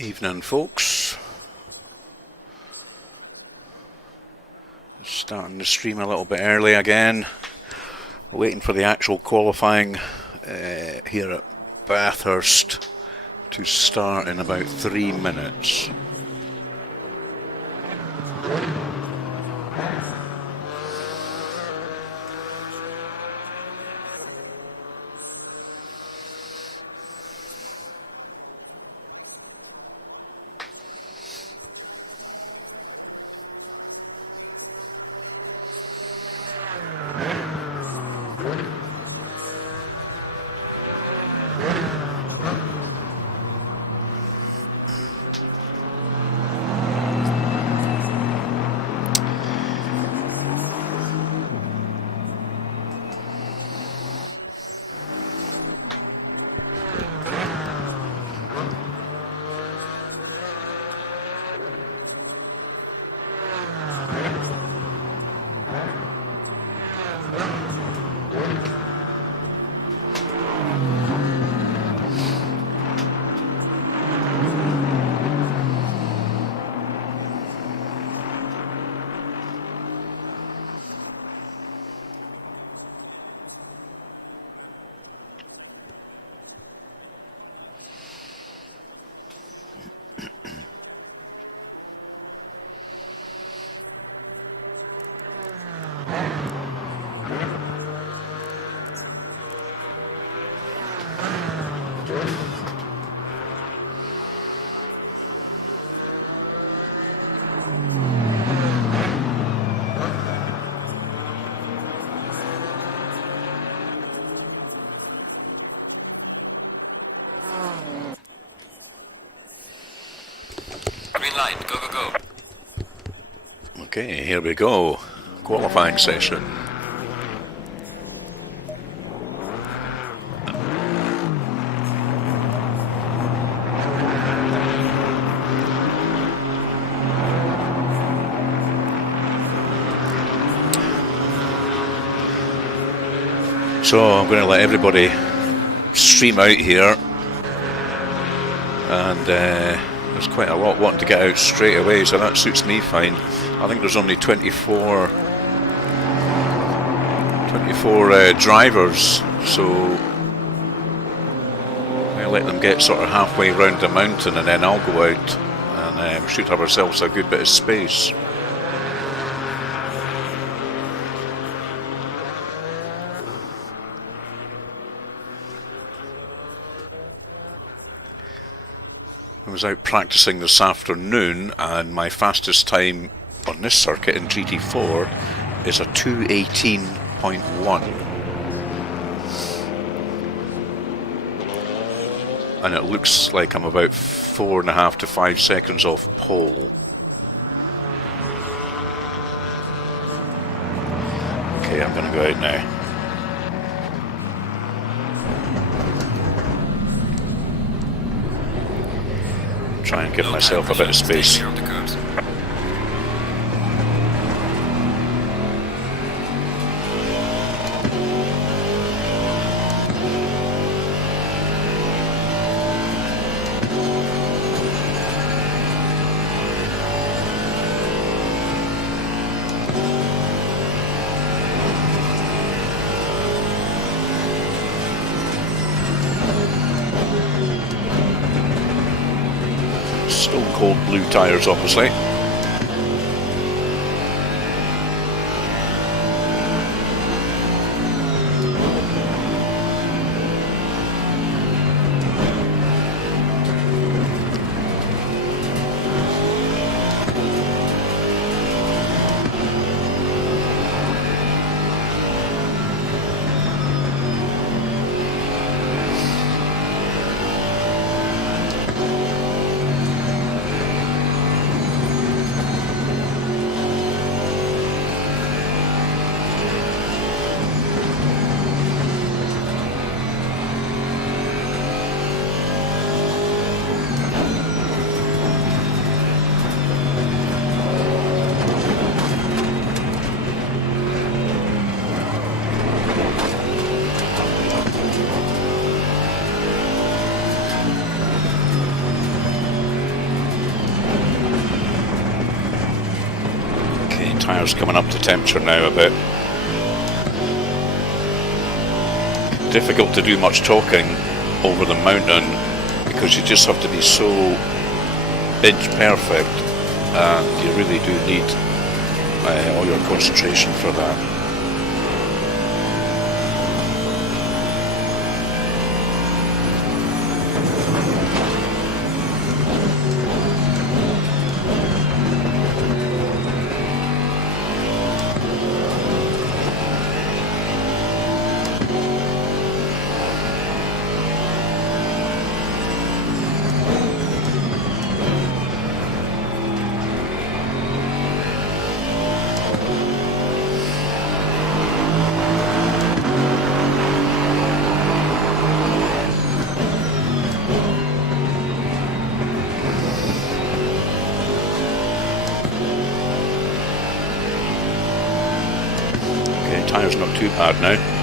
Evening, folks. Starting the stream a little bit early again. Waiting for the actual qualifying here at Bathurst to start in about 3 minutes. Okay, here we go. Qualifying session. So I'm going to let everybody stream out here, and there's quite a lot wanting to get out straight away, so that suits me fine. I think there's only 24 drivers, so I'll let them get sort of halfway round the mountain and then I'll go out, and we should have ourselves a good bit of space. I was out practicing this afternoon, and my fastest time on this circuit in GT4 is a 2:18.1, and it looks like I'm about 4.5 to 5 seconds off pole. Okay, I'm going to go out now. Try and give myself a bit of space. Stone cold blue tyres, obviously. Tyres coming up to temperature now a bit. Difficult to do much talking over the mountain because you just have to be so inch perfect, and you really do need all your concentration for that. Tyre's not too bad now.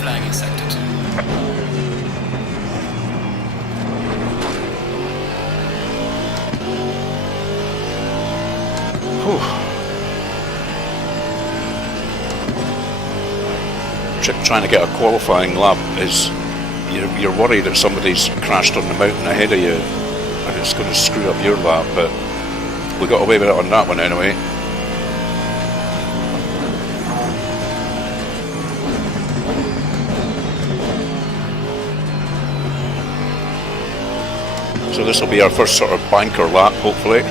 Flag in sector 2. Trying to get a qualifying lap is you're worried that somebody's crashed on the mountain ahead of you and it's going to screw up your lap, but we got away with it on that one anyway. So this will be our first sort of banker lap, hopefully.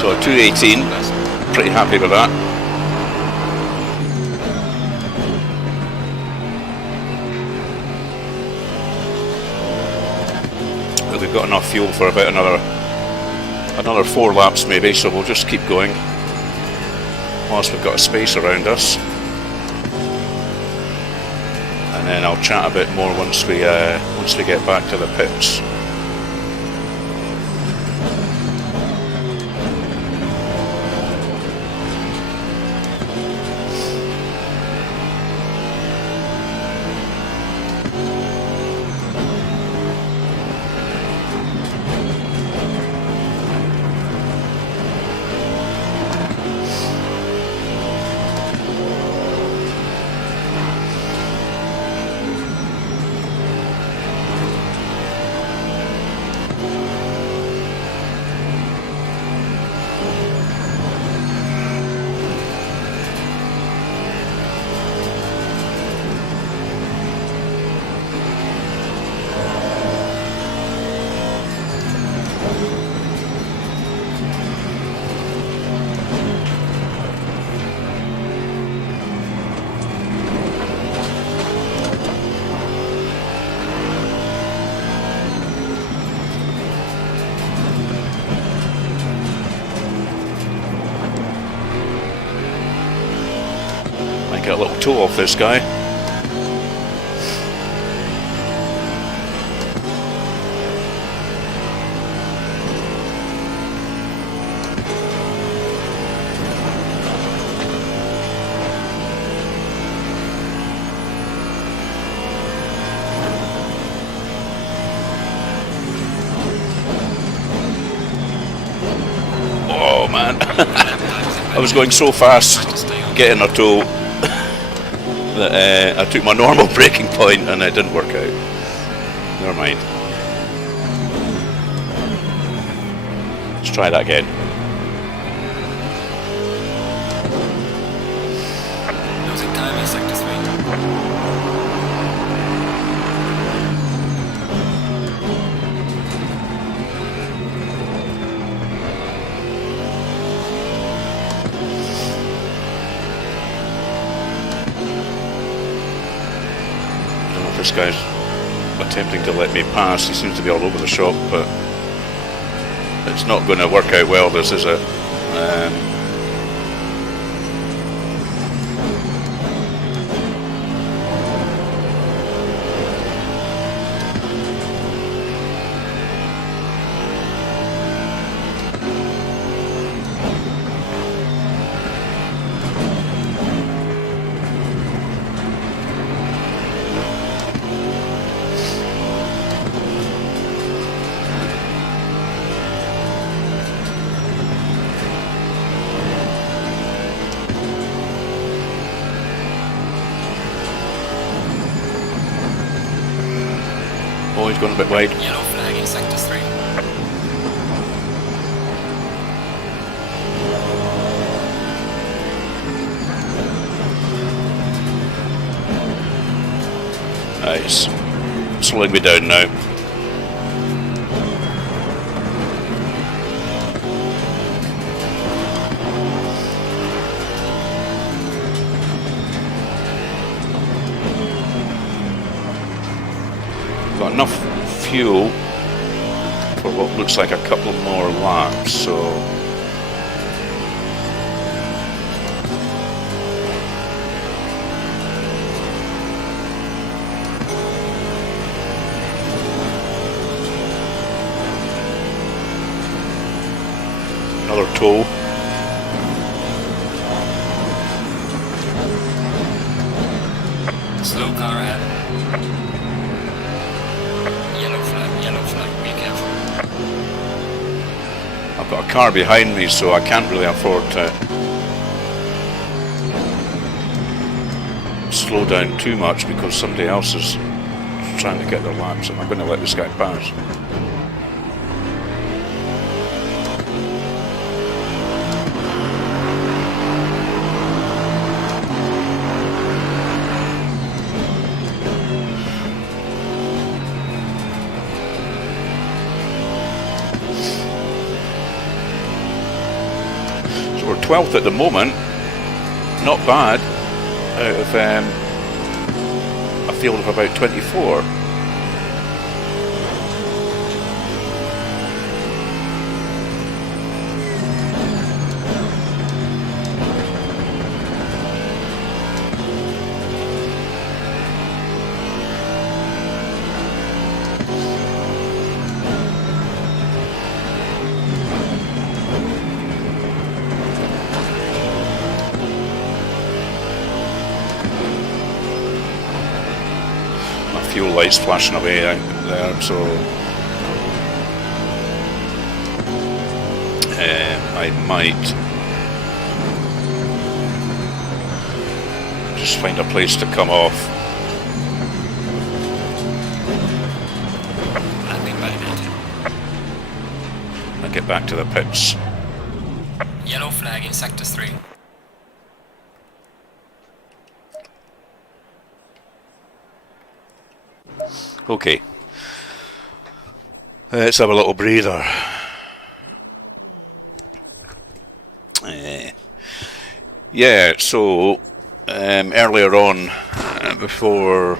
So a 2:18, pretty happy with that. But we've got enough fuel for about another 4 laps maybe, so we'll just keep going whilst we've got a space around us, and then I'll chat a bit more once we get back to the pits. Get a little toe off this guy. I was going so fast getting a tow that I took my normal braking point and it didn't work out. Never mind. Let's try that again. Losing time in sector 3. This guy's attempting to let me pass. He seems to be all over the shop, but it's not going to work out well, this, is it? Oh, he's going a bit wide. Yellow flag in sector 3. Nice. Slowing me down now. Got enough fuel for what looks like a couple more laps, so another tow. Slow car ahead. Yellow flag, be careful. I've got a car behind me, so I can't really afford to slow down too much because somebody else is trying to get their laps and I'm going to let this guy pass. So we're 12th at the moment, not bad, out of a field of about 24. Fuel lights flashing away out there, so I might just find a place to come off. Landing validated. And get back to the pits. Yellow flag in sector 3. Okay, let's have a little breather. Yeah, so earlier on, before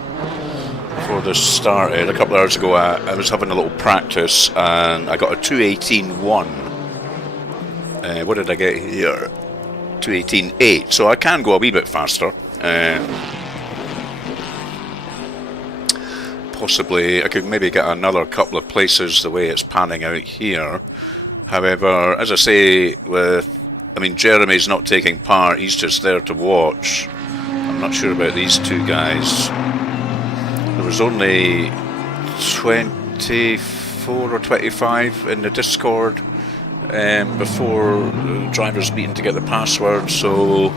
this started, a couple of hours ago, I was having a little practice and I got a 2:18.1. What did I get here? 2:18.8, so I can go a wee bit faster. Possibly I could maybe get another couple of places the way it's panning out here. However, as I say, Jeremy's not taking part, he's just there to watch. I'm not sure about these two guys. There was only 24 or 25 in the Discord before the drivers meeting to get the password, so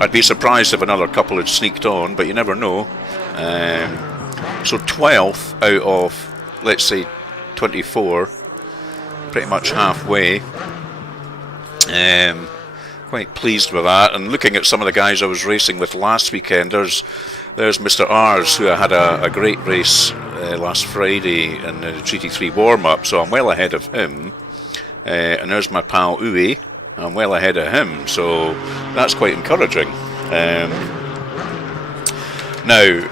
I'd be surprised if another couple had sneaked on, but you never know. So 12th out of, let's say, 24, pretty much halfway. Quite pleased with that. And looking at some of the guys I was racing with last weekend, there's Mr. R's, who had a great race last Friday in the GT3 warm-up, so I'm well ahead of him. And there's my pal Uwe, I'm well ahead of him, so that's quite encouraging. Now,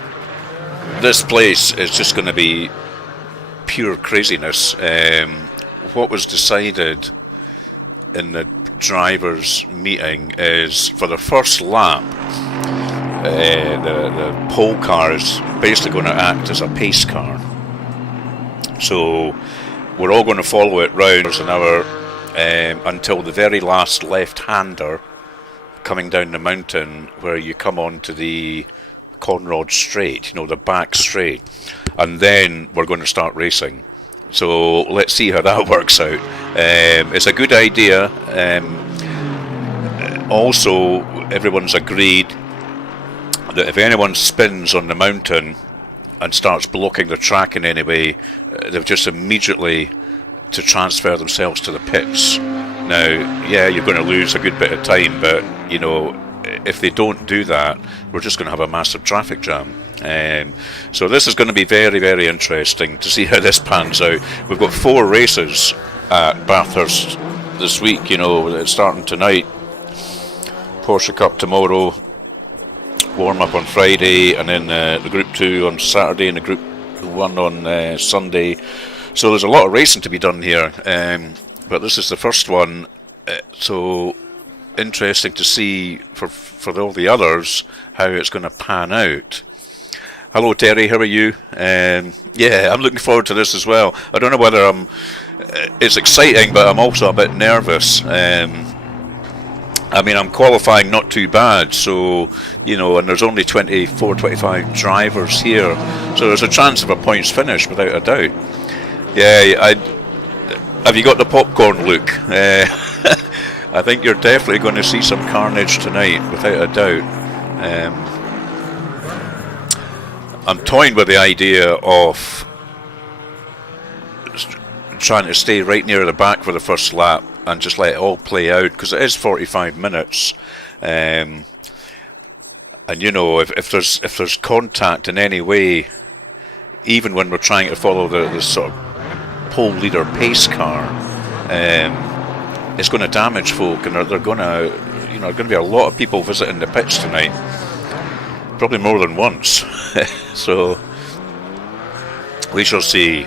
this place is just going to be pure craziness. What was decided in the drivers' meeting is for the first lap, the pole car is basically going to act as a pace car. So we're all going to follow it round an hour until the very last left-hander coming down the mountain, where you come onto the Conrod straight, the back straight, and then we're going to start racing. So let's see how that works out. It's a good idea. Also, everyone's agreed that if anyone spins on the mountain and starts blocking the track in any way, they've just immediately to transfer themselves to the pits. Now, yeah, you're going to lose a good bit of time, but if they don't do that, we're just going to have a massive traffic jam. So this is going to be very, very interesting to see how this pans out. We've got 4 races at Bathurst this week, starting tonight. Porsche Cup tomorrow, warm-up on Friday, and then the Group 2 on Saturday and the Group 1 on Sunday. So there's a lot of racing to be done here, but this is the first one, so interesting to see for all the others how it's going to pan out. Hello Terry, how are you? Yeah, I'm looking forward to this as well. I don't know whether it's exciting, but I'm also a bit nervous. I'm qualifying not too bad, so, and there's only 24, 25 drivers here, so there's a chance of a points finish without a doubt. Yeah, have you got the popcorn, Luke? I think you're definitely going to see some carnage tonight, without a doubt. I'm toying with the idea of trying to stay right near the back for the first lap and just let it all play out, because it is 45 minutes. And if there's contact in any way, even when we're trying to follow the sort of pole leader pace car, it's going to damage folk, and they're going to, going to be a lot of people visiting the pits tonight, probably more than once. So we shall see.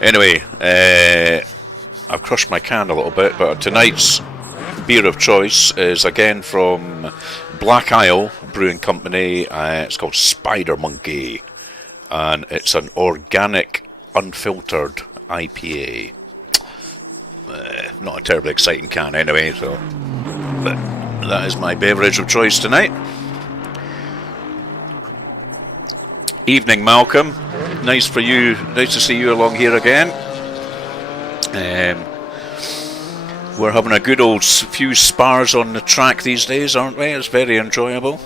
Anyway, I've crushed my can a little bit, but tonight's beer of choice is again from Black Isle Brewing Company. It's called Spider Monkey, and it's an organic, unfiltered IPA. Not a terribly exciting can anyway, so but that is my beverage of choice tonight. Evening, Malcolm. Nice for you. Nice to see you along here again. We're having a good old few spars on the track these days, aren't we? It's very enjoyable.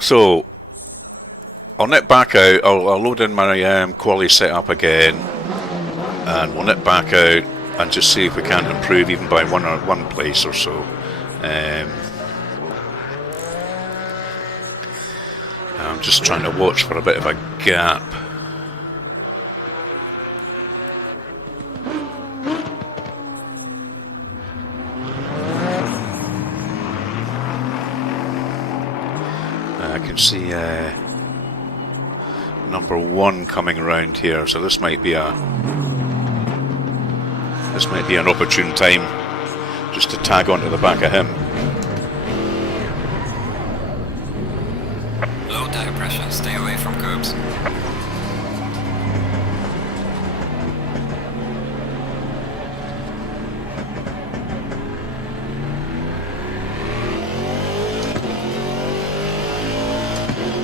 So I'll nip back out. I'll load in my quali setup again, and we'll nip back out and just see if we can't improve even by one place or so. I'm just trying to watch for a bit of a gap. I can see number 1 coming around here, so this might be an opportune time just to tag onto the back of him. Low tire pressure, stay away from curbs.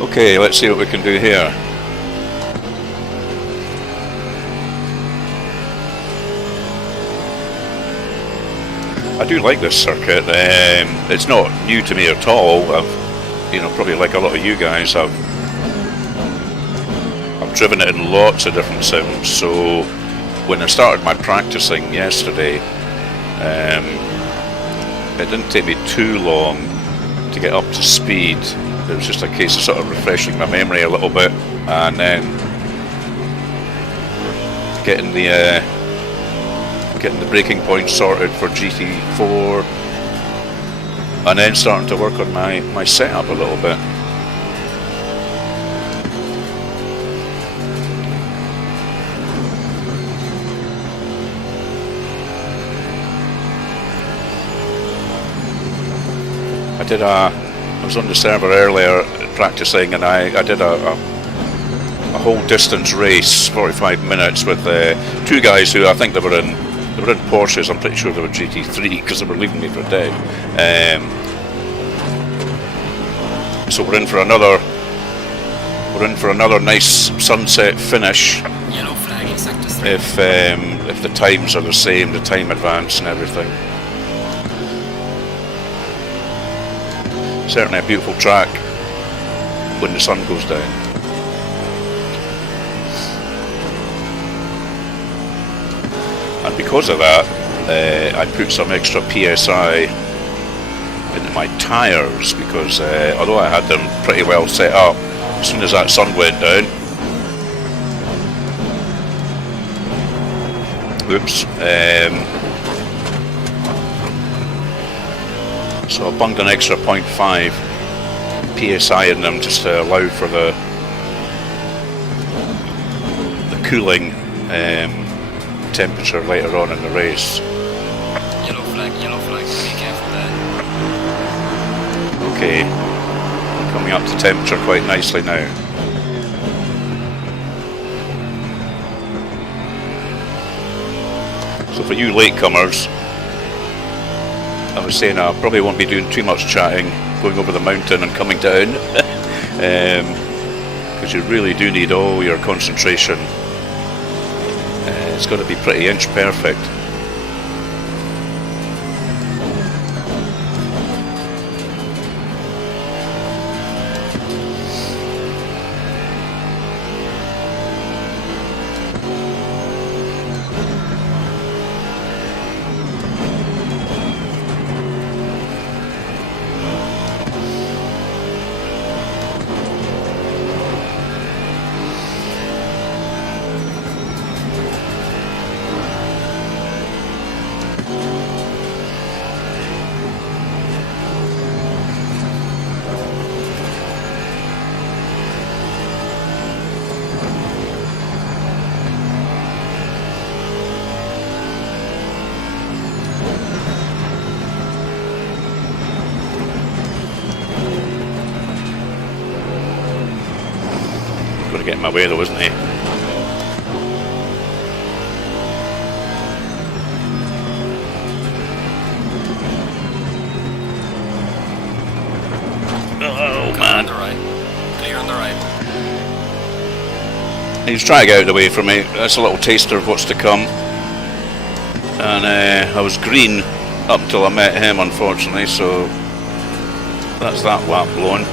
Okay, let's see what we can do here. I do like this circuit. It's not new to me at all. I've, probably like a lot of you guys, I've driven it in lots of different sims. So when I started my practicing yesterday, it didn't take me too long to get up to speed. It was just a case of sort of refreshing my memory a little bit, and then getting the braking points sorted for GT4, and then starting to work on my setup a little bit. I was on the server earlier practicing, and I did a whole distance race, 45 minutes, with two guys who I think they were in Porsches. I'm pretty sure they were GT3 because they were leaving me for dead. So we're in for another nice sunset finish. Yellow flag in sector 3. If the times are the same, the time advance and everything. Certainly a beautiful track when the sun goes down. And because of that, I put some extra PSI into my tyres, because although I had them pretty well set up, as soon as that sun went down, so I bunged an extra 0.5 PSI in them just to allow for the cooling temperature later on in the race. Yellow flag, be careful there. Okay, coming up to temperature quite nicely now. So for you latecomers, I was saying I probably won't be doing too much chatting, going over the mountain and coming down, because you really do need all your concentration. It's got to be pretty inch perfect. Going to get in my way though, isn't he? Oh man. On the right. Clear on the right. He's trying to get out of the way from me. That's a little taster of what's to come. And I was green up until I met him, unfortunately, so that's that lap blown.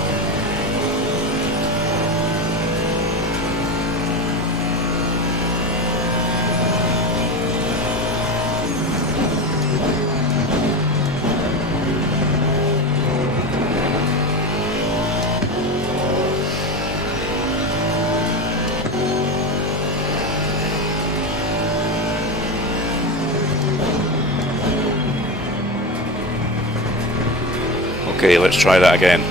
Okay, let's try that again.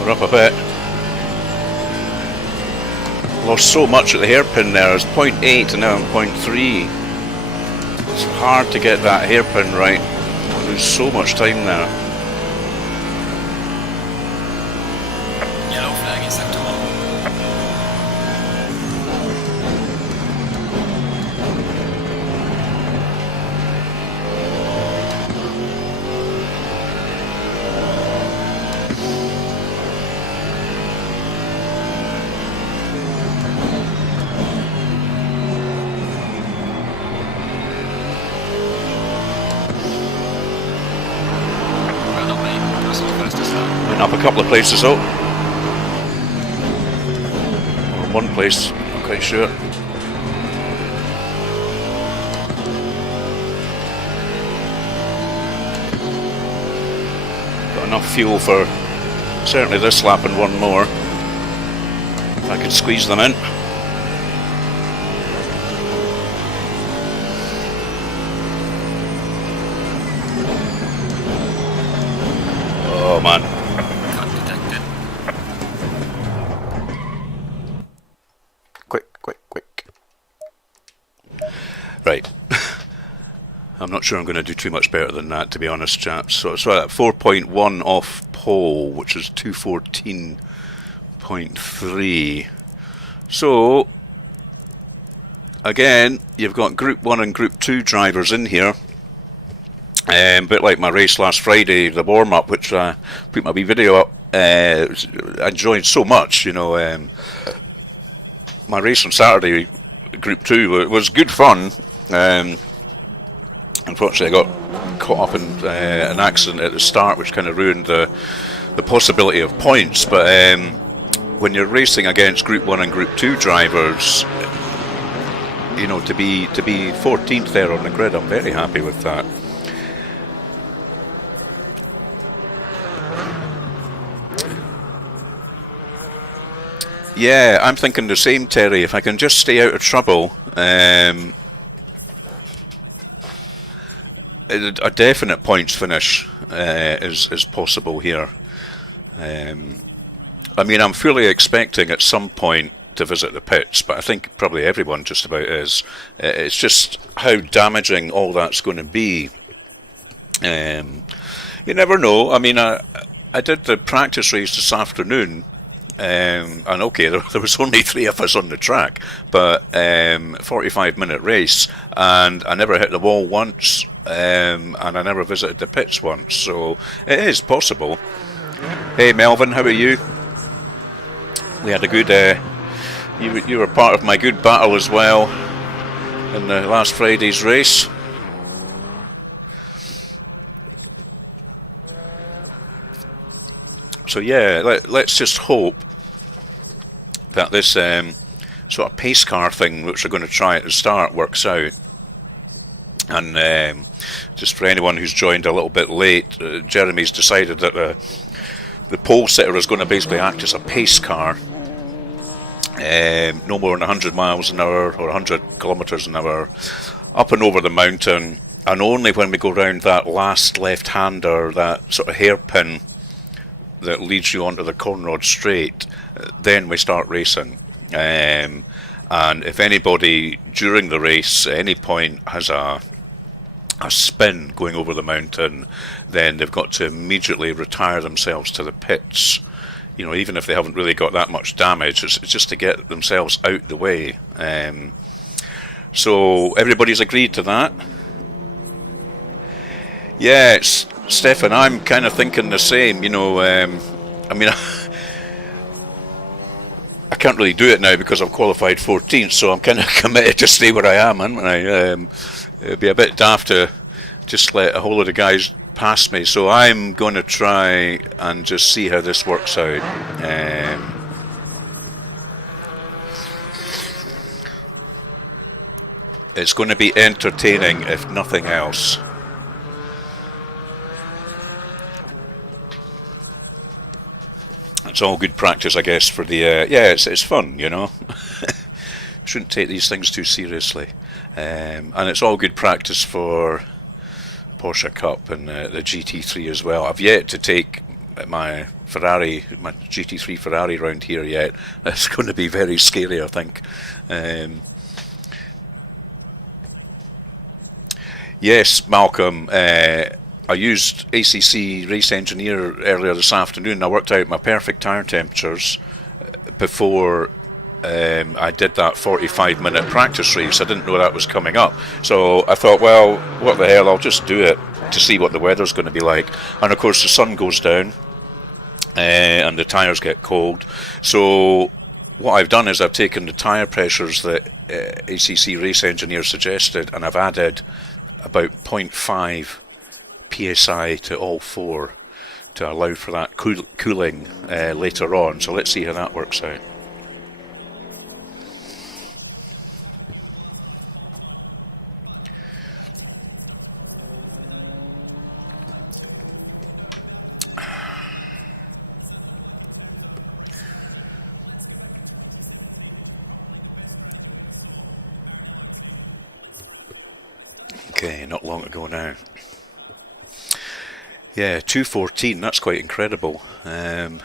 We're up a bit. Lost so much at the hairpin there. It's 0.8 and now I'm 0.3. It's hard to get that hairpin right. I lose so much time there. Yellow flag in sector 1. Went up a couple of places though. Or one place, not quite sure. Got enough fuel for certainly this lap and one more. If I could squeeze them in. Oh man. Quick. Right. I'm not sure I'm going to do too much better than that, to be honest, chaps. So at 4.1 off pole, which is 214.3. So, again, you've got Group 1 and Group 2 drivers in here. A bit like my race last Friday, the warm-up, which I put my wee video up. I enjoyed so much, you know. My race on Saturday, Group 2, was good fun. Unfortunately, I got caught up in an accident at the start, which kind of ruined the possibility of points. But when you're racing against Group 1 and Group 2 drivers, you know, to be 14th there on the grid, I'm very happy with that. Yeah, I'm thinking the same, Terry. If I can just stay out of trouble, a definite points finish is possible here. I mean, I'm fully expecting at some point to visit the pits, but I think probably everyone just about is. It's just how damaging all that's going to be. You never know. I mean, I did the practice race this afternoon. And okay, there was only 3 of us on the track, but 45-minute race, and I never hit the wall once, and I never visited the pits once, so it is possible. Hey Melvin, how are you? We had a good, you were part of my good battle as well in the last Friday's race. So yeah, let's just hope that this sort of pace car thing, which we're going to try at the start, works out. And just for anyone who's joined a little bit late, Jeremy's decided that the pole sitter is going to basically act as a pace car. No more than 100 miles an hour or 100 kilometers an hour up and over the mountain, and only when we go round that last left-hander, that sort of hairpin that leads you onto the Conrod Straight, then we start racing. And if anybody during the race at any point has a spin going over the mountain, then they've got to immediately retire themselves to the pits. You know, even if they haven't really got that much damage, it's just to get themselves out the way. So everybody's agreed to that. Yeah, Stefan, I'm kind of thinking the same, you know. I mean, I can't really do it now because I've qualified 14th, so I'm kind of committed to stay where I am, haven't I? It'd be a bit daft to just let a whole lot of guys pass me, so I'm going to try and just see how this works out. It's going to be entertaining, if nothing else. It's all good practice, I guess, for the yeah, it's fun, you know. Shouldn't take these things too seriously, and it's all good practice for Porsche Cup and the GT3 as well. I've yet to take my Ferrari, my GT3 Ferrari round here yet. It's going to be very scary, I think. Yes, Malcolm, I used ACC Race Engineer earlier this afternoon. I worked out my perfect tyre temperatures before I did that 45-minute practice race. I didn't know that was coming up. So I thought, well, what the hell, I'll just do it to see what the weather's going to be like. And of course the sun goes down and the tyres get cold. So what I've done is I've taken the tyre pressures that ACC Race Engineer suggested, and I've added about 0.5 psi to all four to allow for that cooling later on. So let's see how that works out. Okay, not long ago now. Yeah, 2:14, that's quite incredible. I'm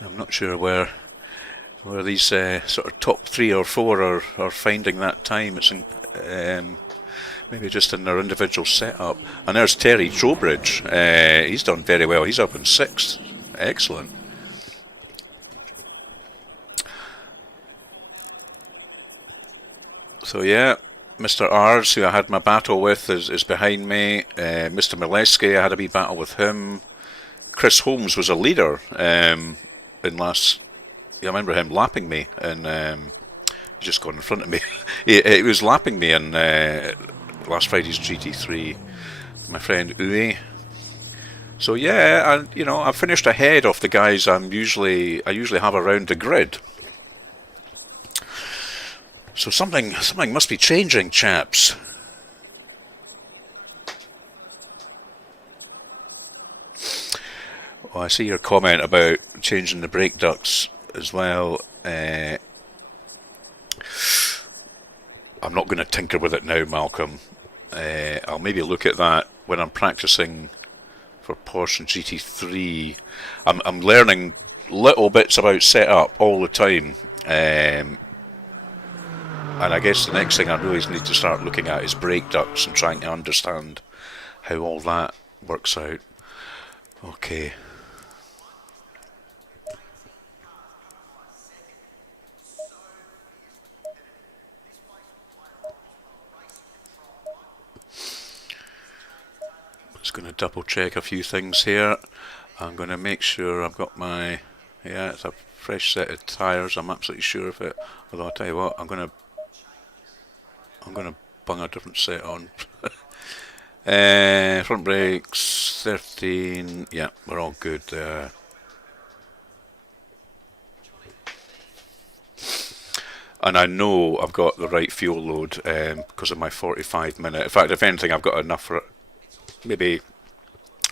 not sure where these sort of top 3 or 4 are finding that time. It's maybe just in their individual setup. And there's Terry Trowbridge. He's done very well. He's up in 6th. Excellent. So yeah, Mr. Ars, who I had my battle with, is behind me. Mr. Mileski, I had a wee battle with him. Chris Holmes was a leader in last... I remember him lapping me, and he's just gone in front of me. he was lapping me in last Friday's GT3. My friend Uwe. So yeah, I finished ahead of the guys I usually have around the grid. So something must be changing, chaps. Oh, I see your comment about changing the brake ducts as well. I'm not going to tinker with it now, Malcolm. I'll maybe look at that when I'm practicing for Porsche and GT3. I'm learning little bits about setup all the time. And I guess the next thing I really need to start looking at is brake ducts and trying to understand how all that works out. Okay. Just going to double check a few things here. I'm going to make sure I've got my... Yeah, it's a fresh set of tyres. I'm absolutely sure of it. Although I'll tell you what, I'm going to bung a different set on. Front brakes 13. Yeah, we're all good there. And I know I've got the right fuel load because of my 45-minute. In fact, if anything, I've got enough for maybe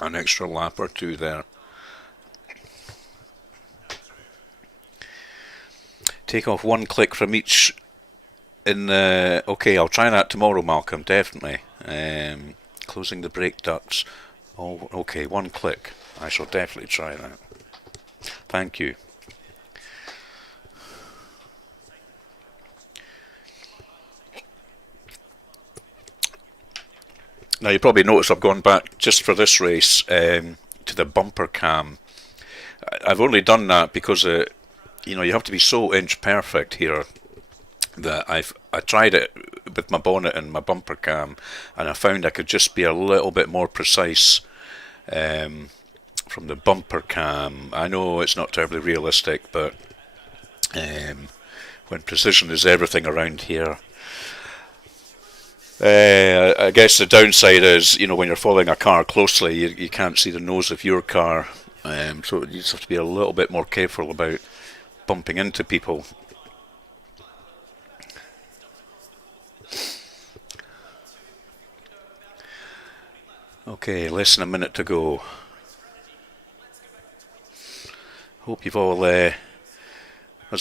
an extra lap or 2 there. Take off 1 click from each in the... Okay, I'll try that tomorrow, Malcolm, definitely. Closing the brake ducts. Oh, okay, 1 click. I shall definitely try that. Thank you. Now, you probably noticed I've gone back just for this race to the bumper cam. I've only done that because you have to be so inch perfect here that I tried it with my bonnet and my bumper cam, and I found I could just be a little bit more precise from the bumper cam. I know it's not terribly realistic, but when precision is everything around here, I guess the downside is, when you're following a car closely, you can't see the nose of your car, so you just have to be a little bit more careful about bumping into people. Okay, less than a minute to go. Hope you've all, as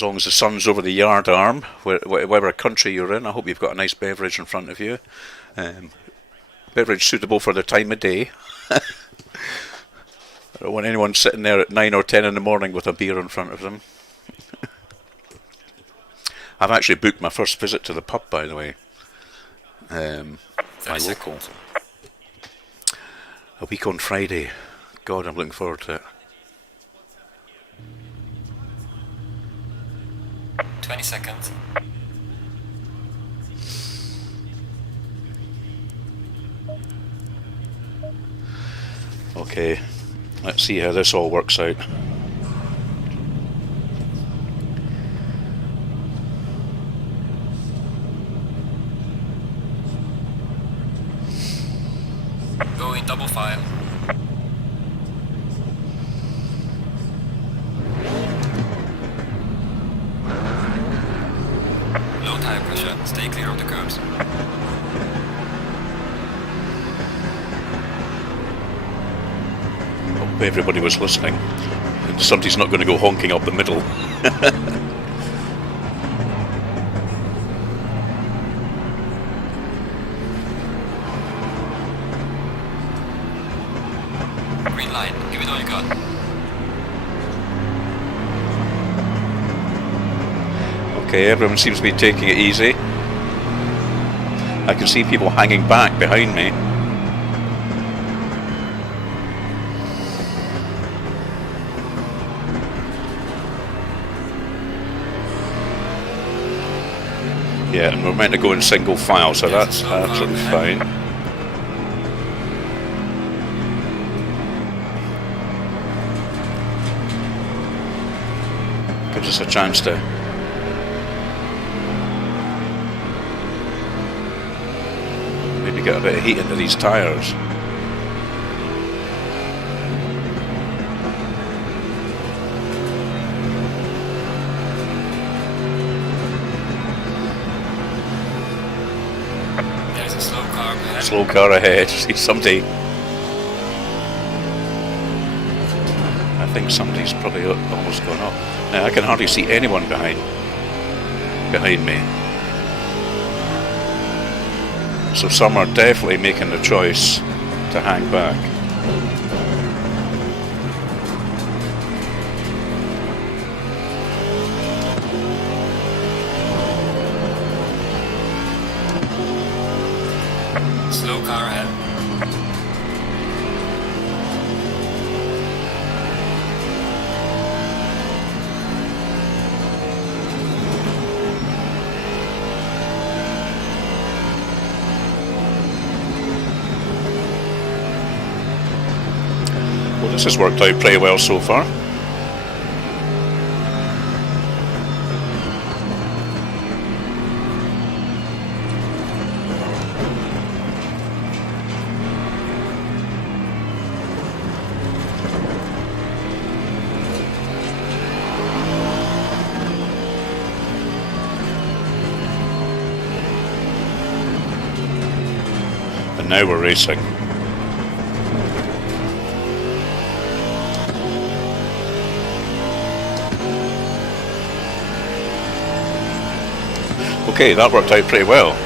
long as the sun's over the yard arm, whatever country you're in, I hope you've got a nice beverage in front of you. Beverage suitable for the time of day. I don't want anyone sitting there at 9 or 10 in the morning with a beer in front of them. I've actually booked my first visit to the pub, by the way. My local. A week on Friday. God, I'm looking forward to it. 20 seconds. Okay, let's see how this all works out. Go in double file. Low tire pressure. Stay clear of the curbs. Hope everybody was listening. And somebody's not going to go honking up the middle. Green light. Give it all you got. Okay, everyone seems to be taking it easy. I can see people hanging back behind me. Yeah, and we're meant to go in single file, so that's absolutely fine. Gives us a chance to maybe get a bit of heat into these tyres. There's a slow car ahead. Slow car ahead. See somebody. I think somebody's probably almost gone up. Now I can hardly see anyone behind me. So some are definitely making the choice to hang back. Slow car ahead. Well, this has worked out pretty well so far. And now we're racing. Okay, that worked out pretty well.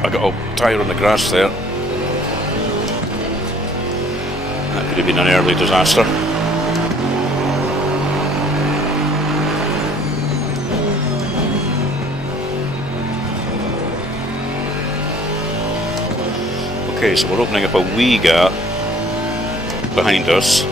I got a tyre on the grass there. That could have been an early disaster. Okay, so we're opening up a wee gap behind us.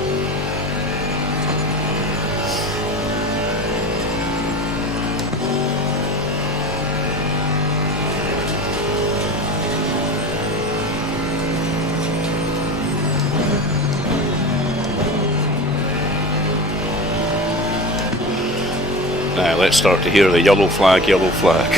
Now let's start to hear the yellow flag, yellow flag.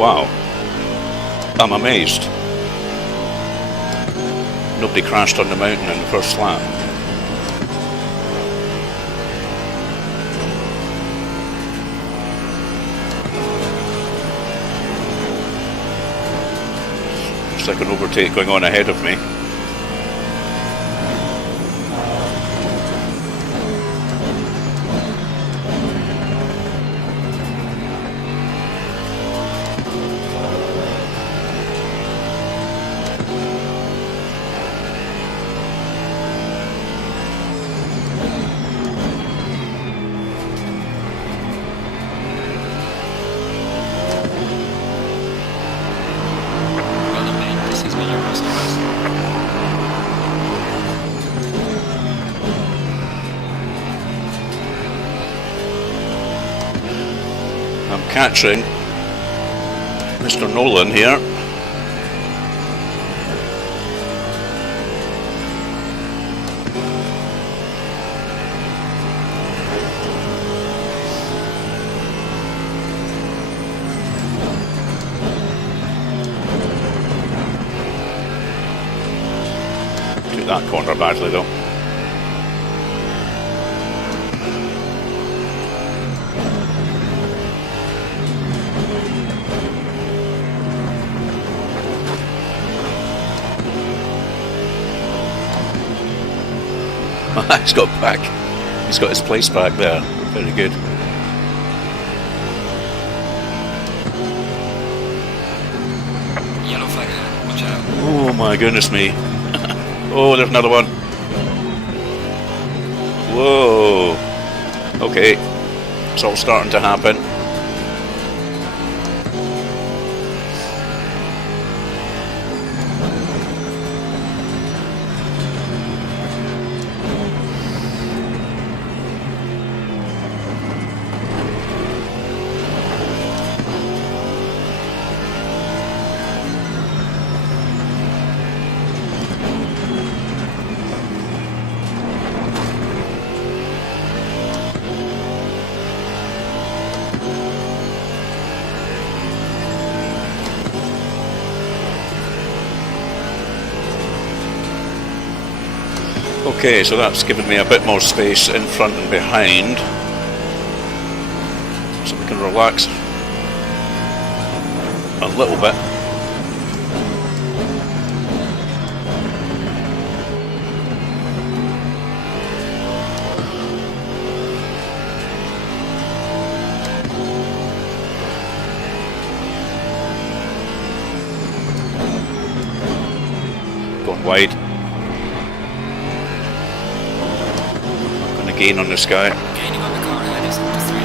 Wow. I'm amazed. Nobody crashed on the mountain in the first lap. Looks like an overtake going on ahead of me. Well done, mate. This has been your first race. I'm catching Mr. Nolan here. Took that corner badly though. He's got back. He's got his place back there. Very good. Yellow flag ahead. Watch out. Oh my goodness me. Oh, there's another one. Whoa. Okay. It's all starting to happen. Okay, so that's given me a bit more space in front and behind, so we can relax a little bit. Going wide. Gain on this guy. Gaining on the car ahead is up to 3.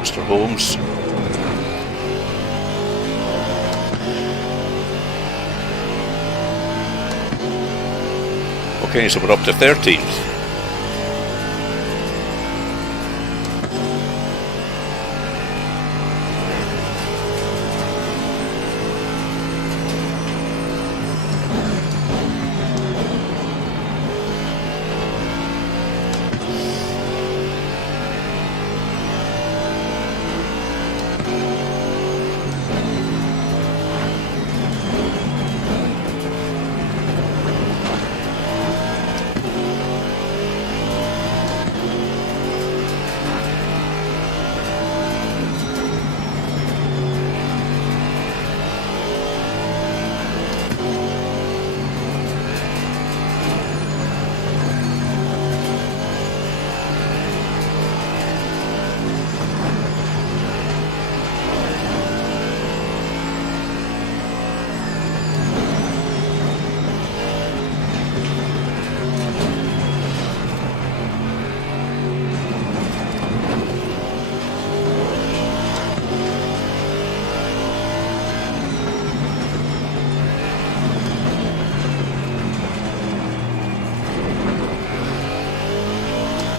Mr. Holmes. Okay, so we're up to 13th.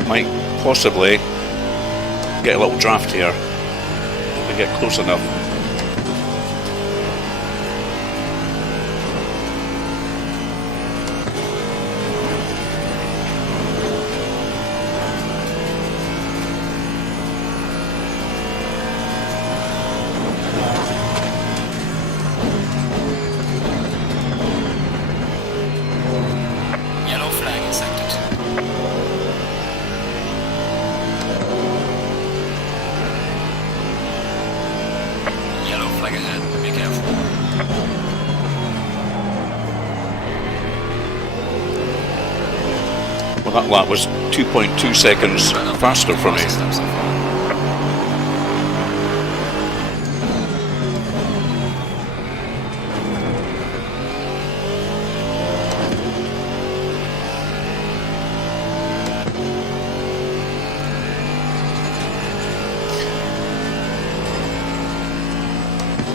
Might possibly get a little draft here if we get close enough. That lap was 2.2 seconds faster for me. Fastest lap so far.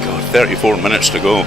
God, 34 minutes to go.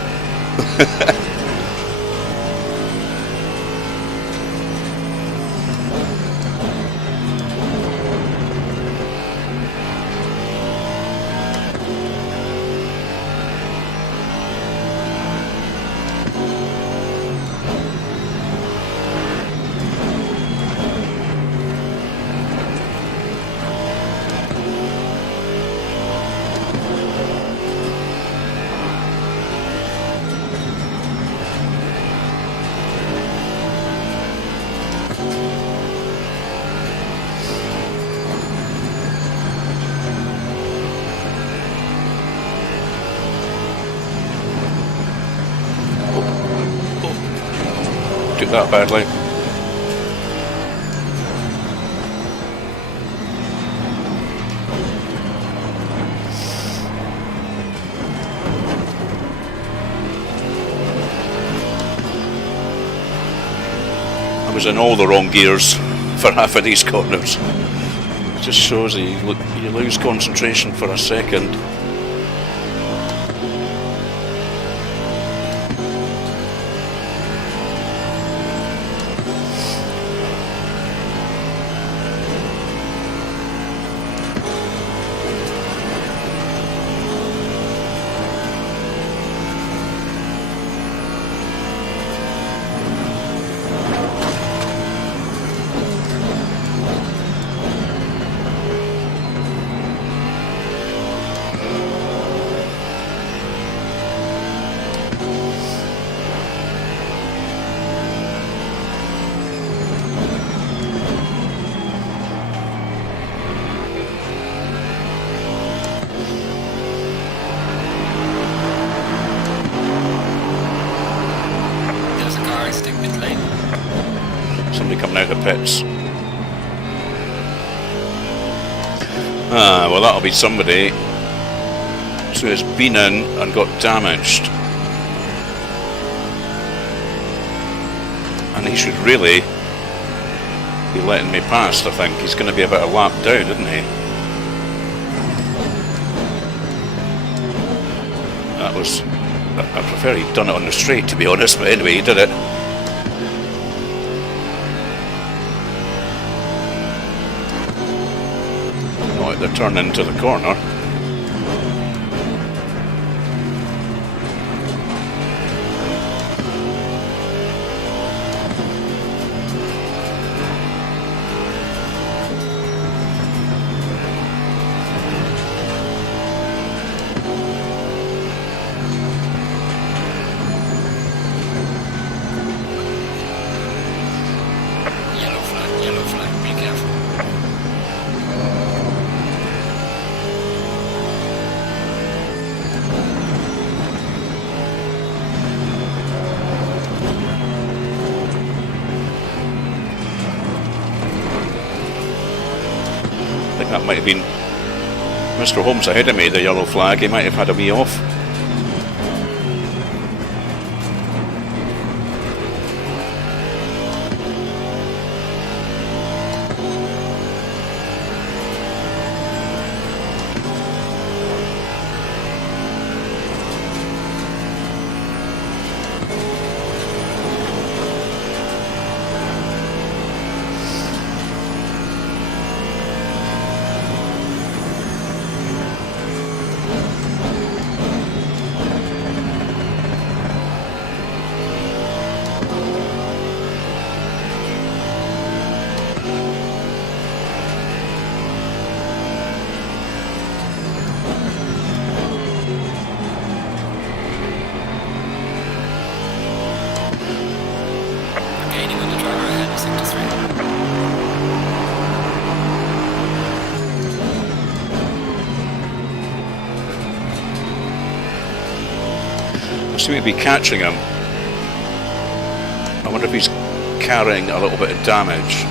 Took that badly. I was in all the wrong gears for half of these corners. It just shows that you lose concentration for a second. Somebody coming out of the pits. Ah, well that'll be somebody who has been in and got damaged. And he should really be letting me past, I think. He's going to be about a lap down, isn't he? That was... I prefer he'd done it on the straight, to be honest, but anyway, he did it. Right, they're turning into the corner. Yellow flag, be careful. I think that might have been Mr. Holmes ahead of me, the yellow flag. He might have had a wee off. Gaining on the driver ahead of sector 3. I seem to be catching him. I wonder if he's carrying a little bit of damage.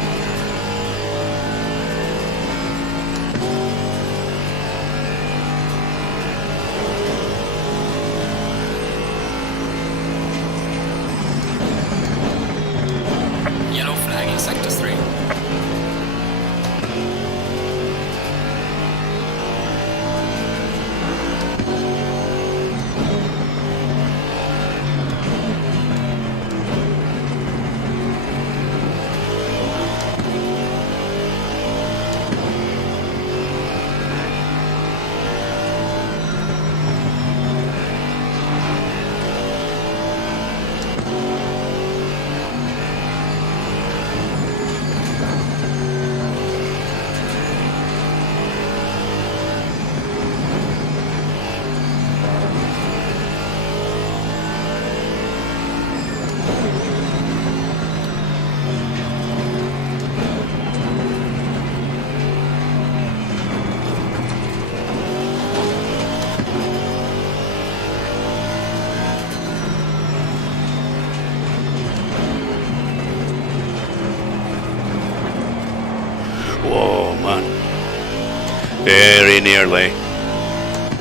Very nearly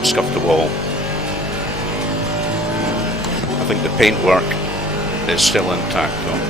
scuffed the wall. I think the paintwork is still intact though.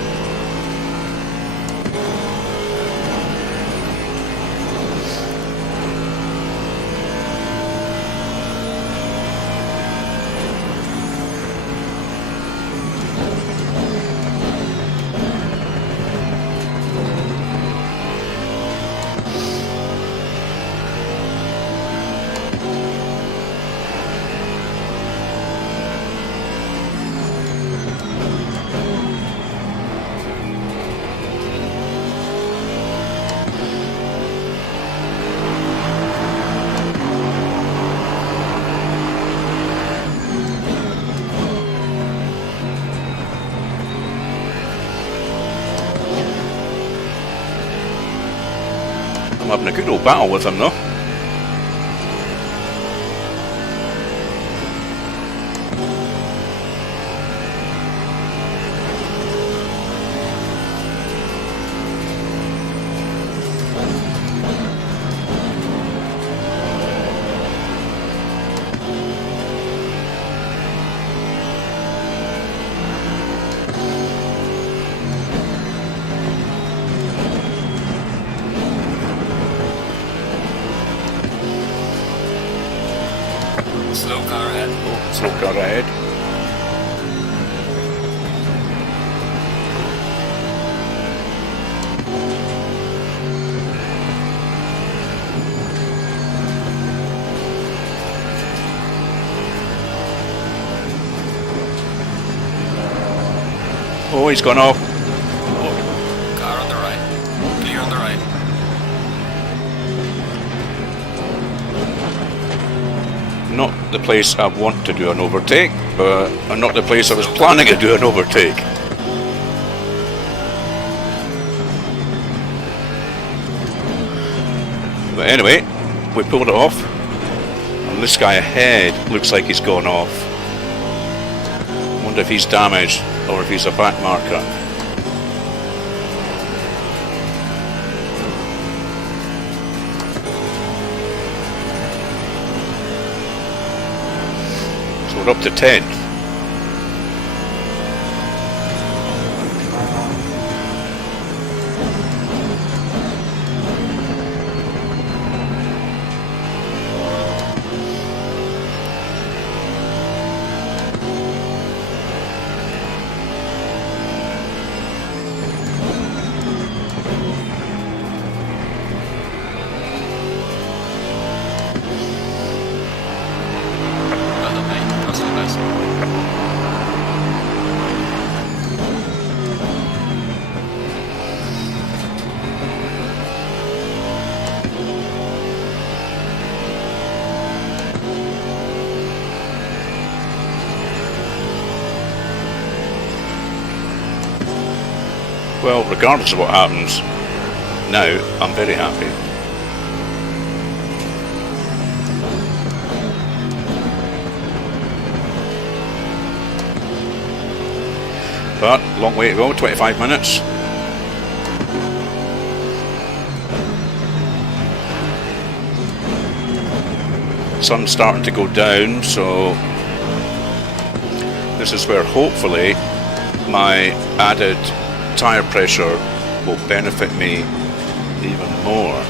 I'm having a good old battle with him though. Slow car ahead. Oh, slow car ahead. Oh, he's gone off. Car on the right. Clear on the right. Not the place I want to do an overtake, but not the place I was planning to do an overtake. But anyway, we pulled it off, and this guy ahead looks like he's gone off. I wonder if he's damaged or if he's a back marker. So we're up to 10th. Well done, mate. That's the best. Well, regardless of what happens now, I'm very happy. But long way to go, 25 minutes. Sun's starting to go down, so this is where hopefully my added tyre pressure will benefit me even more.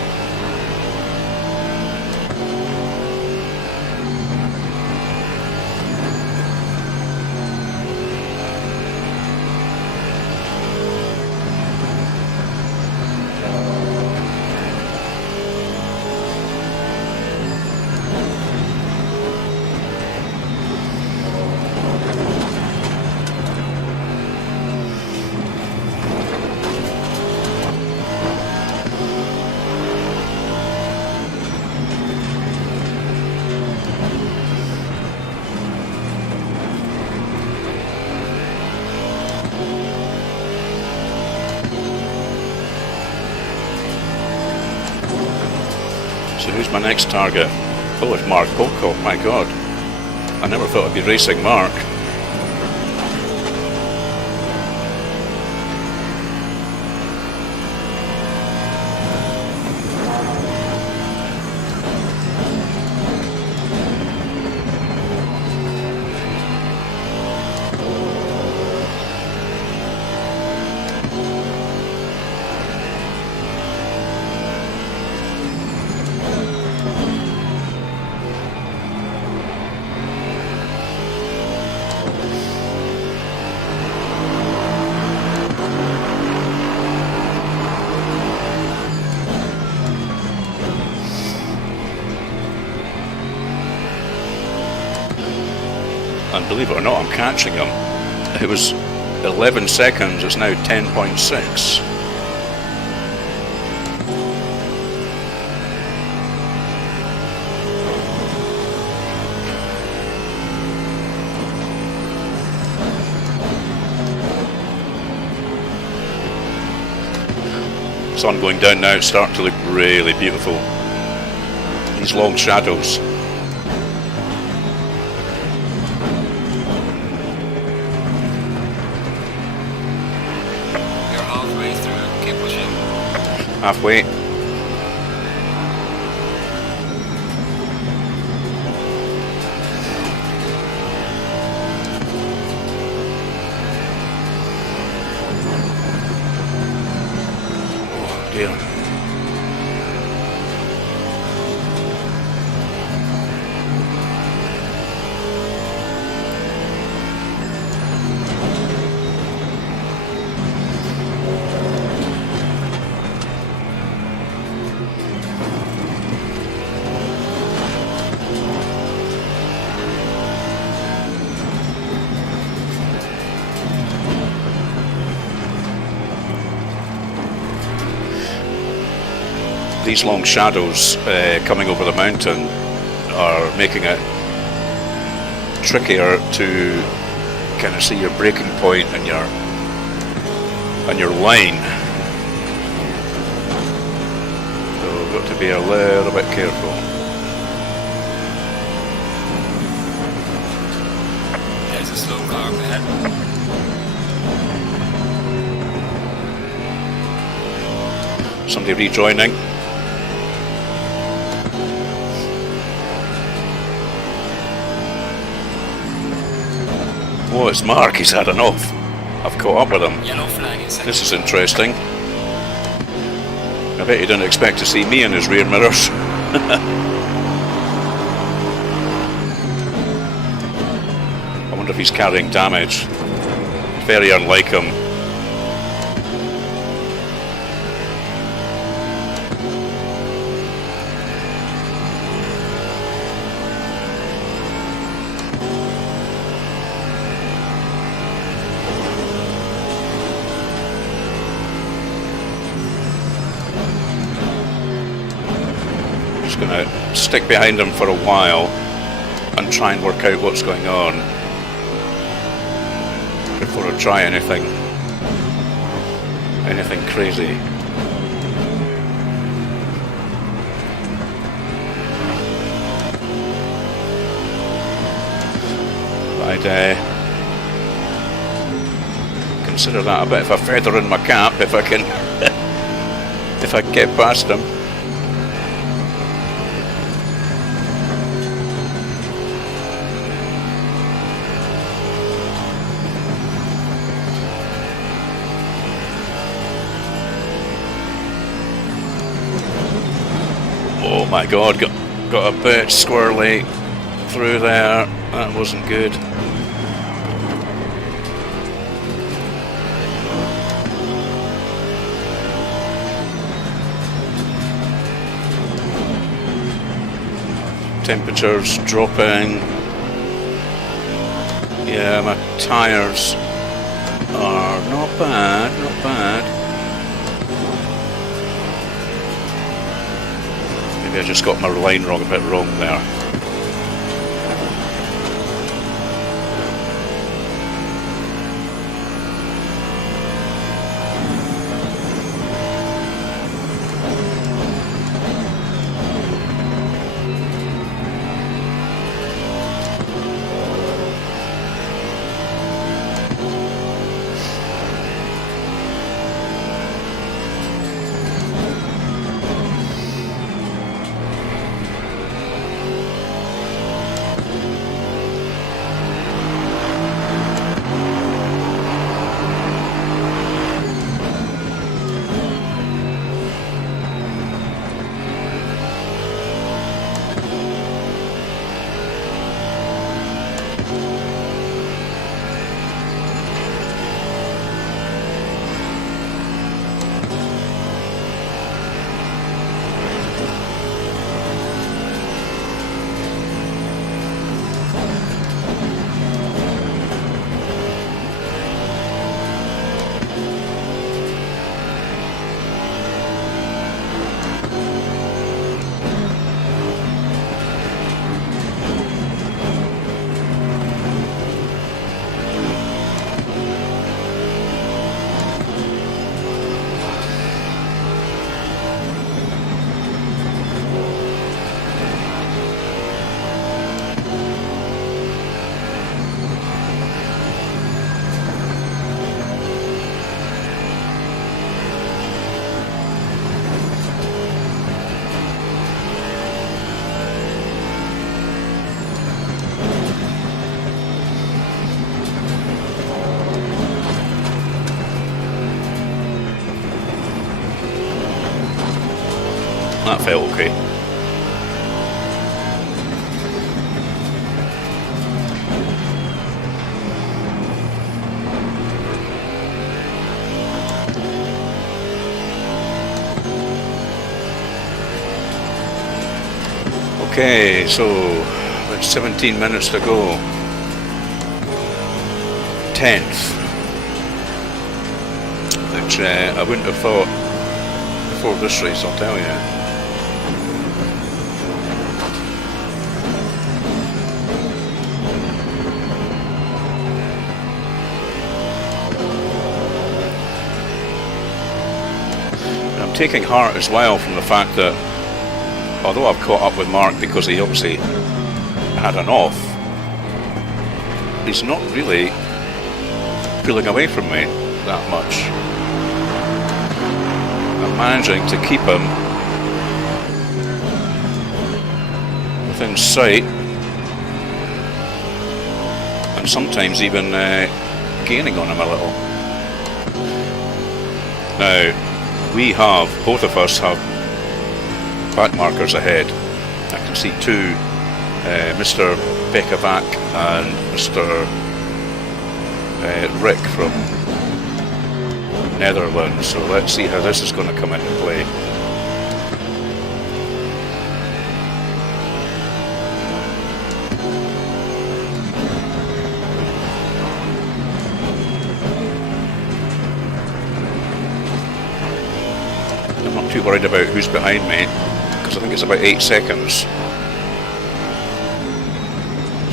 So who's my next target? Oh, it's Mark Pocock, my god. I never thought I'd be racing Mark. believe it or not, I'm catching him. It was 11 seconds, it's now 10.6. Sun going down now, it's starting to look really beautiful. These long shadows. You're halfway through, keep pushing. Halfway. Oh dear. These long shadows coming over the mountain are making it trickier to kind of see your braking point and your line. So we've got to be a little bit careful. There's a slow car up ahead. Somebody rejoining. Oh, it's Mark, he's had enough. I've caught up with him. Yellow flag in second. This is interesting. I bet he didn't expect to see me in his rear mirrors. I wonder if he's carrying damage. Very unlike him. Going to stick behind him for a while and try and work out what's going on before I try anything crazy. I'd consider that a bit of a feather in my cap if I can if I get past him. Oh my god, got a bit squirrely through there. That wasn't good. Temperatures dropping. Yeah, my tyres are not bad, not bad. Maybe I just got my line wrong, a bit wrong there. That felt okay. Okay, so about 17 minutes to go. 10th, which I wouldn't have thought before this race, I'll tell you. And I'm taking heart as well from the fact that although I've caught up with Mark because he obviously had an off, he's not really pulling away from me that much. I'm managing to keep him within sight and sometimes even gaining on him a little. Now, both of us have back markers ahead. I can see two, Mr. Bekavac and Mr. Rick from Netherlands. So let's see how this is going to come into play. I'm not too worried about who's behind me, because I think it's about 8 seconds.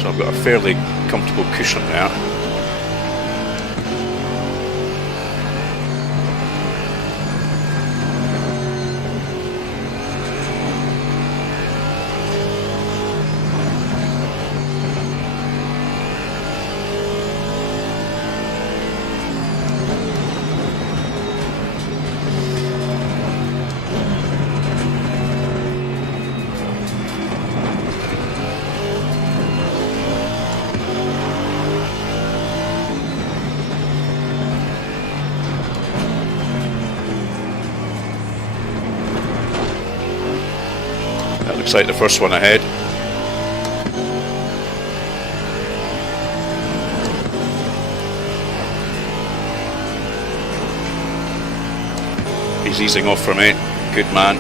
So I've got a fairly comfortable cushion there. Looks like the first one ahead. He's easing off from it. Good man.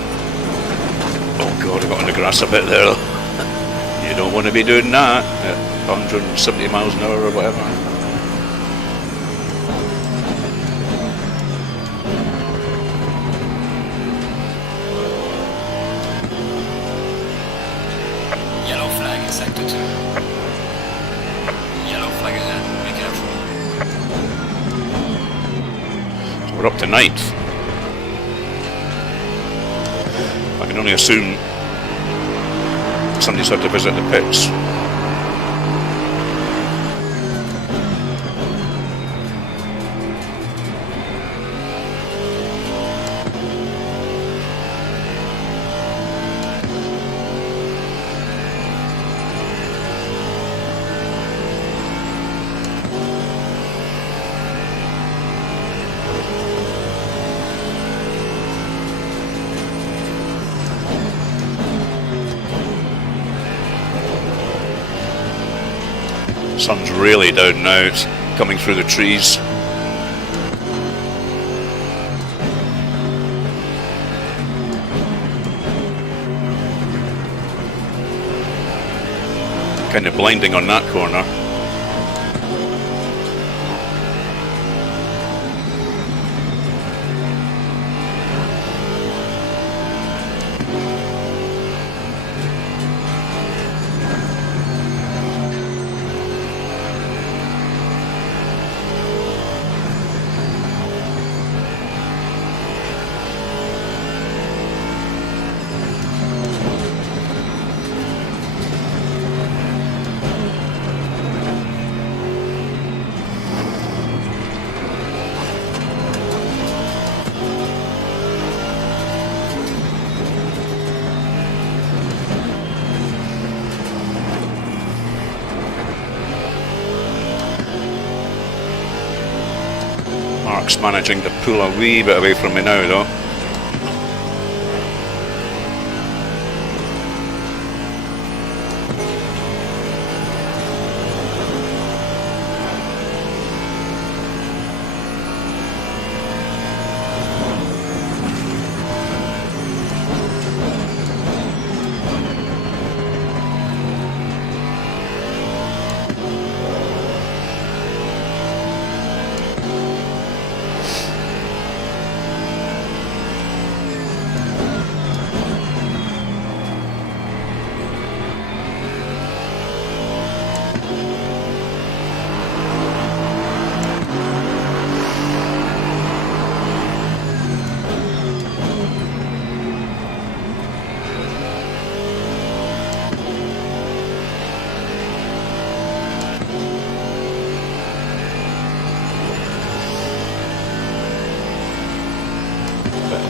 Oh god, I got on the grass a bit there. You don't want to be doing that at 170 miles an hour or whatever. Sector 2. Yellow flag ahead, be careful. So we're up to 9th. I can only assume somebody's had to visit the pits. Sun's really down now, it's coming through the trees. Kind of blinding on that corner. Mark's managing to pull a wee bit away from me now though.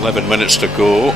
11 minutes to go.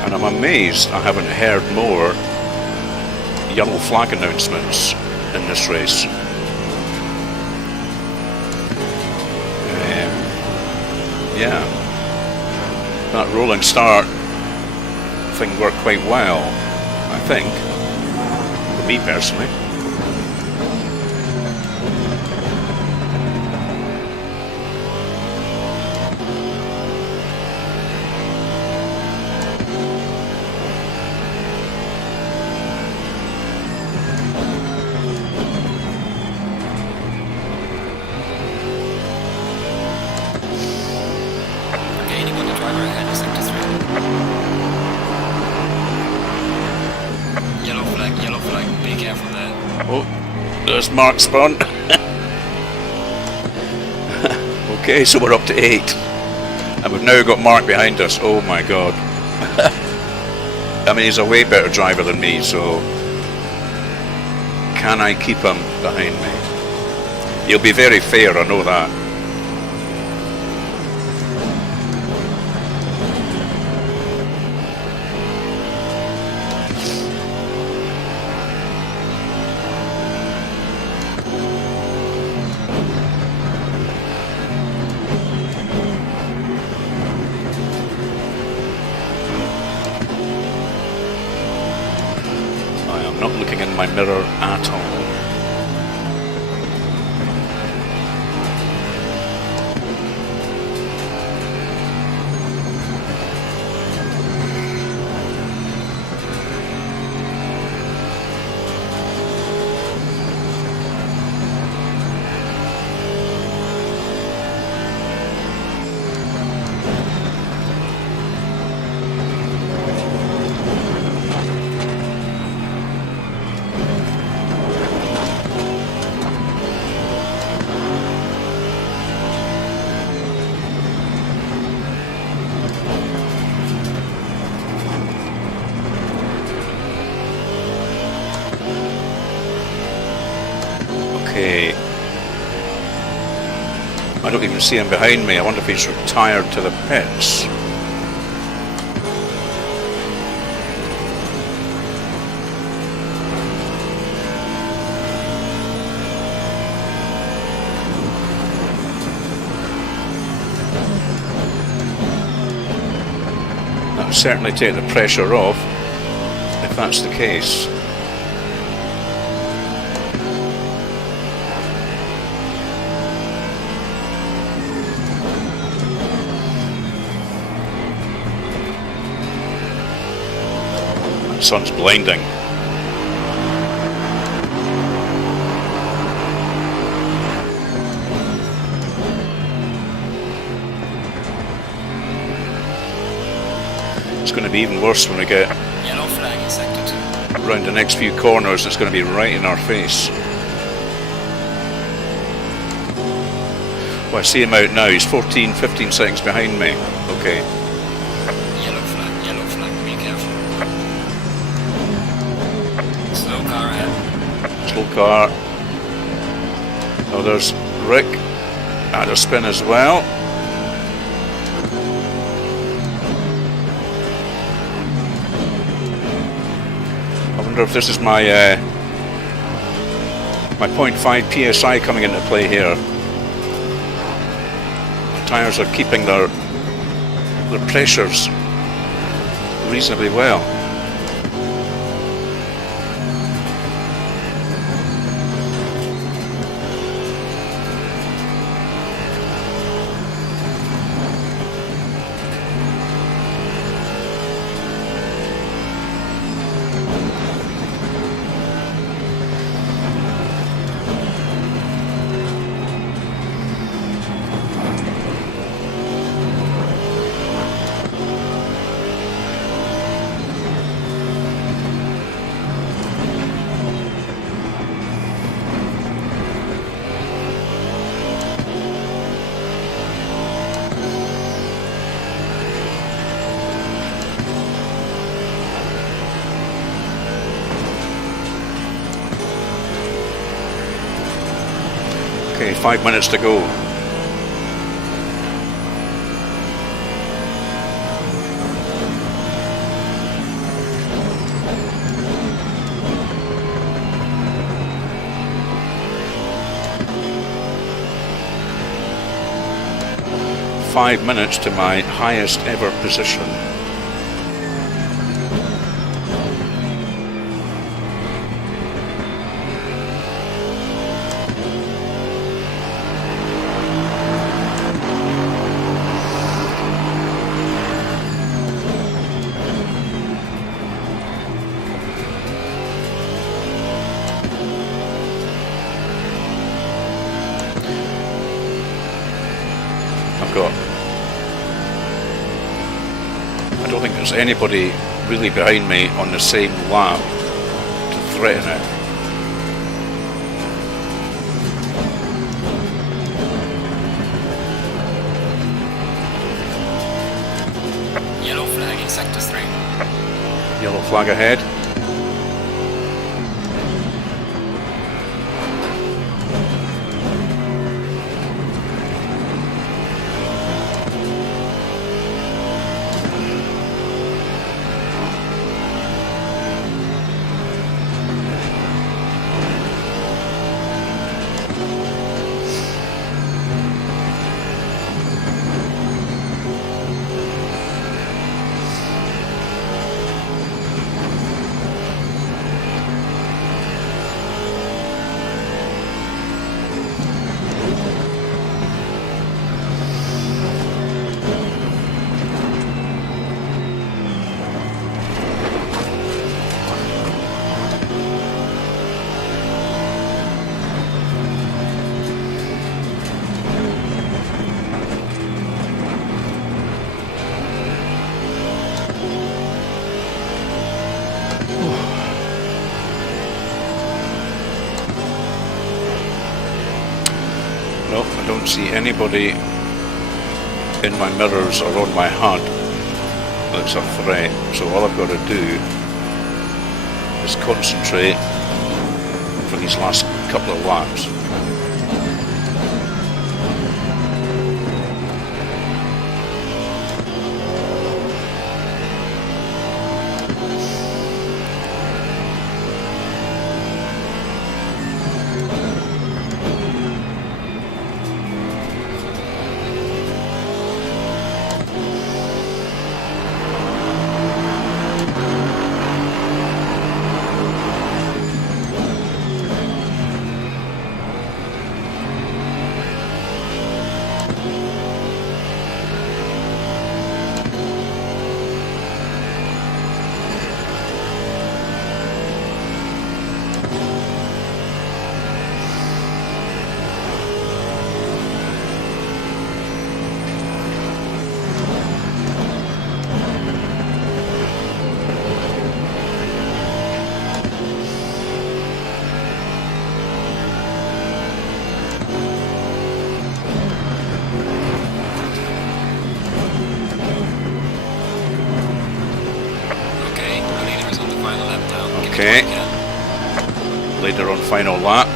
And I'm amazed I haven't heard more yellow flag announcements in this race. Yeah, that rolling start thing worked quite well, I think, for me personally. Oh, there's Mark's spun. Okay, so we're up to 8. And we've now got Mark behind us. Oh my god. I mean, he's a way better driver than me, so can I keep him behind me? He'll be very fair, I know that. Not looking in my mirror at all. Okay. I don't even see him behind me. I wonder if he's retired to the pits. That would certainly take the pressure off, if that's the case. The sun's blinding. It's going to be even worse when we get Yellow flag in sector 2. around the next few corners. It's going to be right in our face. Well, I see him out now. He's 15 seconds behind me. Okay. Yellow flag, be careful. Slow car ahead. Slow car. Oh, there's Rick. Had a spin as well. wonder if this is my my 0.5 psi coming into play here. The tyres are keeping their pressures reasonably well. Okay, 5 minutes to go. Five minutes to my highest ever position. I don't think there's anybody really behind me on the same lap to threaten it. Yellow flag in sector 3. Yellow flag ahead. No, I don't see anybody in my mirrors or on my HUD that's a threat, so all I've got to do is concentrate for these last couple of laps. Okay, later on final lap.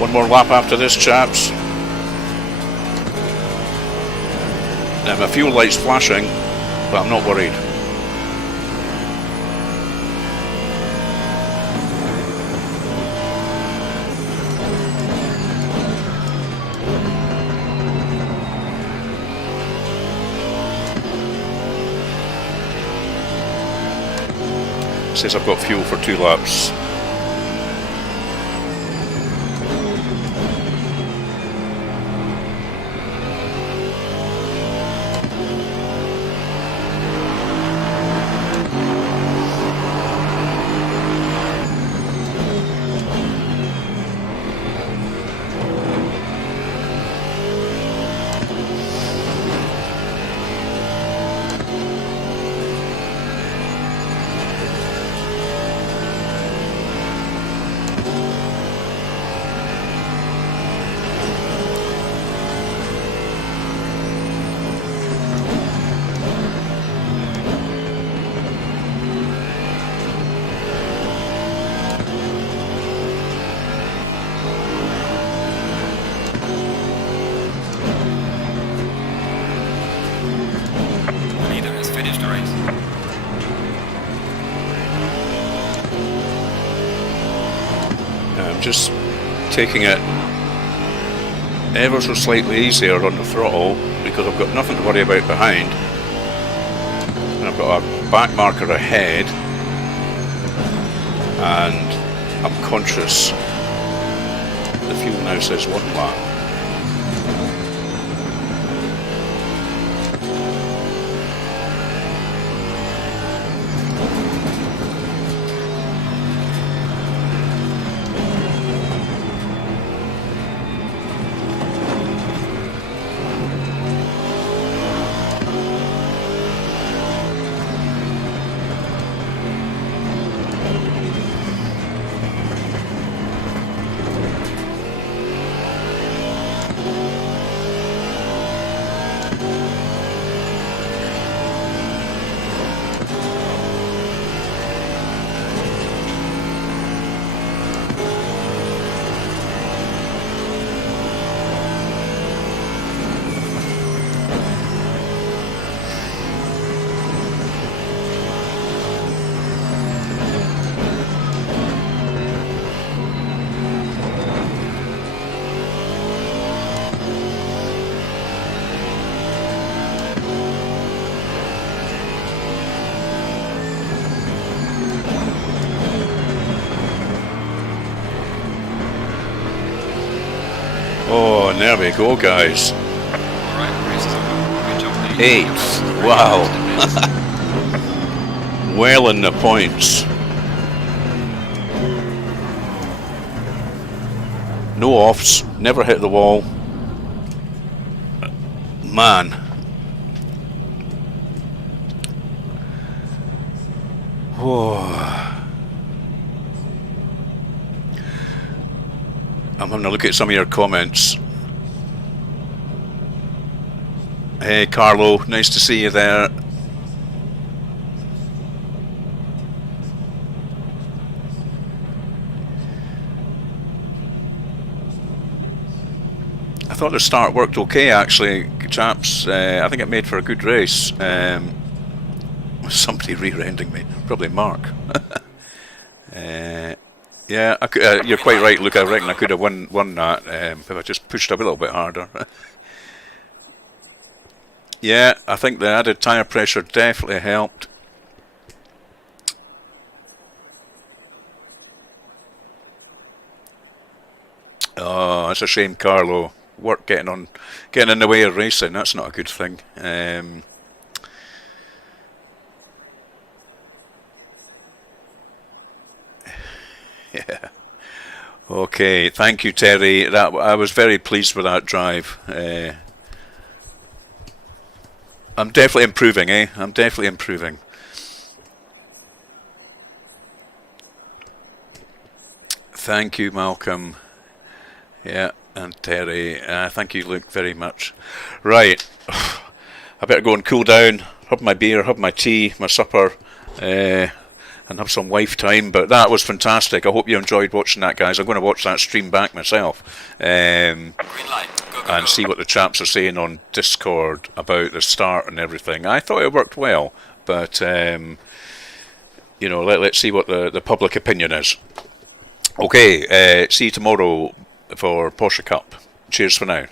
One more lap after this, chaps. Now my fuel light's flashing, but I'm not worried. Says I've got fuel for 2 laps. Just taking it ever so slightly easier on the throttle because I've got nothing to worry about behind, and I've got a back marker ahead, and I'm conscious the fuel now says 1 lap. Oh, and there we go, guys. Eighth. Wow. Well in the points. No offs, never hit the wall. Man. Oh. I'm having a look at some of your comments. Hey Carlo, nice to see you there. I thought the start worked okay actually, chaps. I think it made for a good race. Somebody rear-ending me, probably Mark. Yeah, you're quite right, Luke. I reckon I could have won that if I just pushed a little bit harder. Yeah, I think the added tyre pressure definitely helped. Oh, that's a shame, Carlo. Work getting in the way of racing. That's not a good thing. Yeah. Okay. Thank you, Terry. I was very pleased with that drive. I'm definitely improving, eh? I'm definitely improving. Thank you, Malcolm. Yeah, and Terry. Thank you, Luke, very much. Right. I better go and cool down, have my beer, have my tea, my supper. and have some wife time. But that was fantastic. I hope you enjoyed watching that, guys. I'm going to watch that stream back myself. Green light. Go, And see what the chaps are saying on Discord about the start and everything. I thought it worked well, but you know, let's see what the public opinion is. Okay, see you tomorrow for Porsche Cup. Cheers for now.